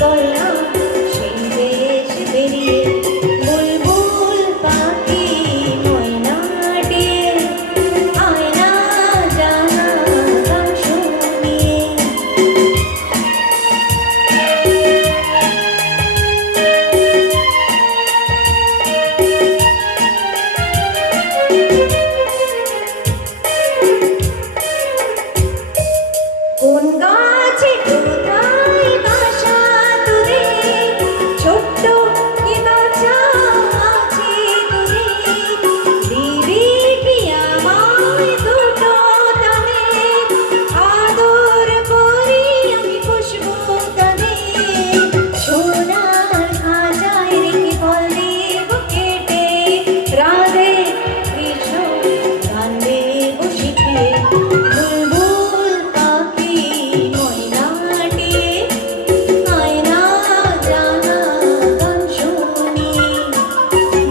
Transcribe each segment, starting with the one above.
করলাম সেই দেশ বেরিয়ে বুলবুল পাখি ময়নাটিয়ে আয়না জানা গান শুনিয়ে কোন গাছে কোথায় বাসা তোদের ছোট্ট কি বাচ্চা আছে তোদের দিবি কি আমায় দুটো তানে আদর করি আমি পুষবো তাদের সোনার খাঁচায় রেখে ফল দেব কেটে রাধে কৃষ্ণ গান দেব শিখে বুলবুল পাখি ময়নাটিয়ে আয়না জানা গান শুনিয়ে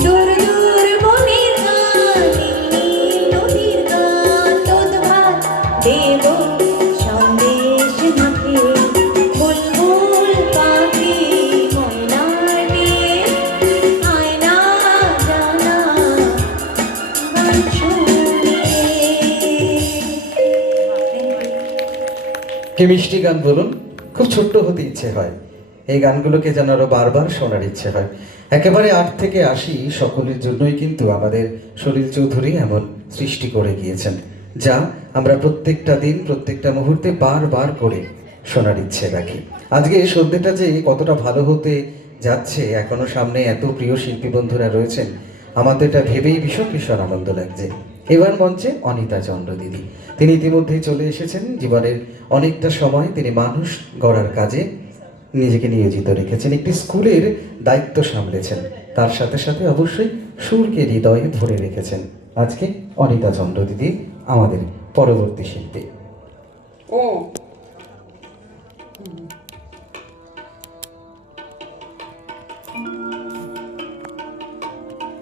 দূর দূর বনের গান নীল নদীর গান তোদ ভাত দেব সন্দেশ মাখে বুলবুল পাখি ময়নাটিয়ে আয়না জানা গান শুনিয়ে। কি মিষ্টি গান বলুন, খুব ছোট্ট হতে ইচ্ছে হয়। এই গানগুলোকে যেন আরো বারবার শোনার ইচ্ছে হয়। একেবারে 8 থেকে 80 সকলের জন্যই কিন্তু আমাদের সলিল চৌধুরী এমন সৃষ্টি করে গিয়েছেন, যা আমরা প্রত্যেকটা দিন প্রত্যেকটা মুহূর্তে বারবার করে শোনার ইচ্ছে রাখি। আজকে এই সন্ধ্যেটা যে কতটা ভালো হতে যাচ্ছে, এখনো সামনে এত প্রিয় শিল্পী বন্ধুরা রয়েছেন, আমার তো এটা ভেবেই ভীষণ ভীষণ আনন্দ লাগছে। এবার মঞ্চে অনিতা চন্দ্র দিদি, তিনি ইতিমধ্যেই চলে এসেছেন। জীবনের অনেকটা সময় তিনি মানুষ গড়ার কাজে নিজেকে নিয়োজিত রেখেছেন, একটি স্কুলের দায়িত্ব সামলেছেন, তার সাথে সাথে অবশ্যই সুরকে হৃদয়ে ধরে রেখেছেন। আজকে অনিতা চন্দ্র দিদি আমাদের পরবর্তী শিল্পী। ও